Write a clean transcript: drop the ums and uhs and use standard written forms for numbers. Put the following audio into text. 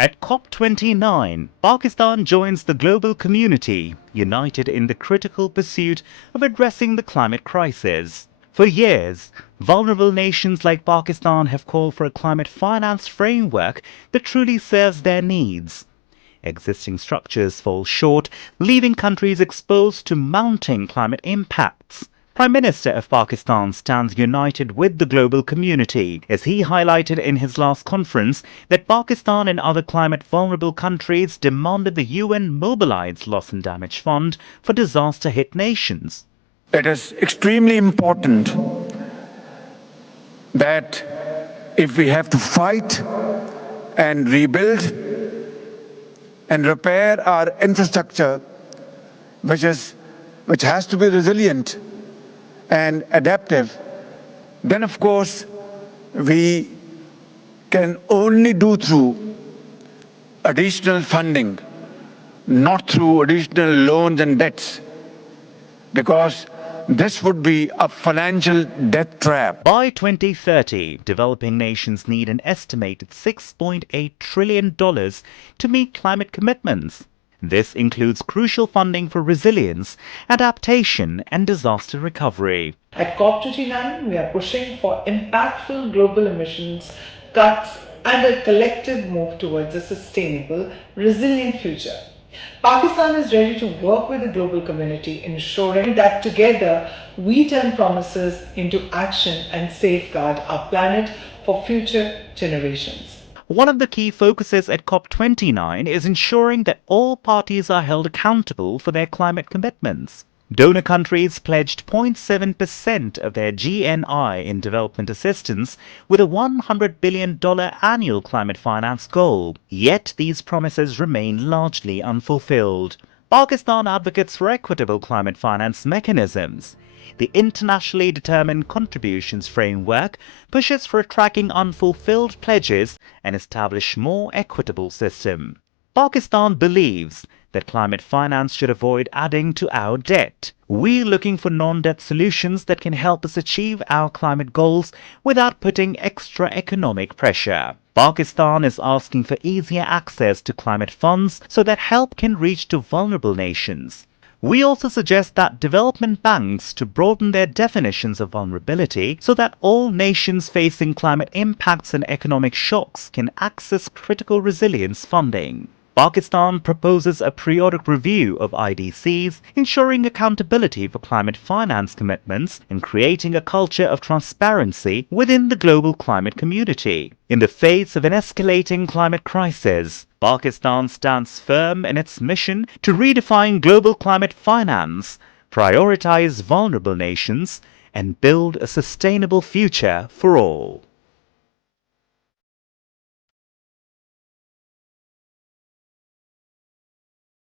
At COP29, Pakistan joins the global community, united in the critical pursuit of addressing the climate crisis. For years, vulnerable nations like Pakistan have called for a climate finance framework that truly serves their needs. Existing structures fall short, leaving countries exposed to mounting climate impacts. Prime Minister of Pakistan stands united with the global community as he highlighted in his last conference that Pakistan and other climate vulnerable countries demanded the UN mobilize loss and damage fund for disaster hit nations. It is extremely important that if we have to fight and rebuild and repair our infrastructure, which has to be resilient and adaptive, then of course we can only do through additional funding, not through additional loans and debts, because this would be a financial death trap. By 2030, developing nations need an estimated $6.8 trillion to meet climate commitments. This includes crucial funding for resilience, adaptation, and disaster recovery. At COP29, we are pushing for impactful global emissions cuts and a collective move towards a sustainable, resilient future. Pakistan is ready to work with the global community, ensuring that together we turn promises into action and safeguard our planet for future generations. One of the key focuses at COP29 is ensuring that all parties are held accountable for their climate commitments. Donor countries pledged 0.7% of their GNI in development assistance with a $100 billion annual climate finance goal. Yet these promises remain largely unfulfilled. Pakistan advocates for equitable climate finance mechanisms. The internationally determined contributions framework pushes for tracking unfulfilled pledges and establish more equitable system. Pakistan believes that climate finance should avoid adding to our debt. We're looking for non-debt solutions that can help us achieve our climate goals without putting extra economic pressure. Pakistan is asking for easier access to climate funds so that help can reach to vulnerable nations. We also suggest that development banks to broaden their definitions of vulnerability so that all nations facing climate impacts and economic shocks can access critical resilience funding. Pakistan proposes a periodic review of IDCs, ensuring accountability for climate finance commitments and creating a culture of transparency within the global climate community. In the face of an escalating climate crisis, Pakistan stands firm in its mission to redefine global climate finance, prioritize vulnerable nations, and build a sustainable future for all.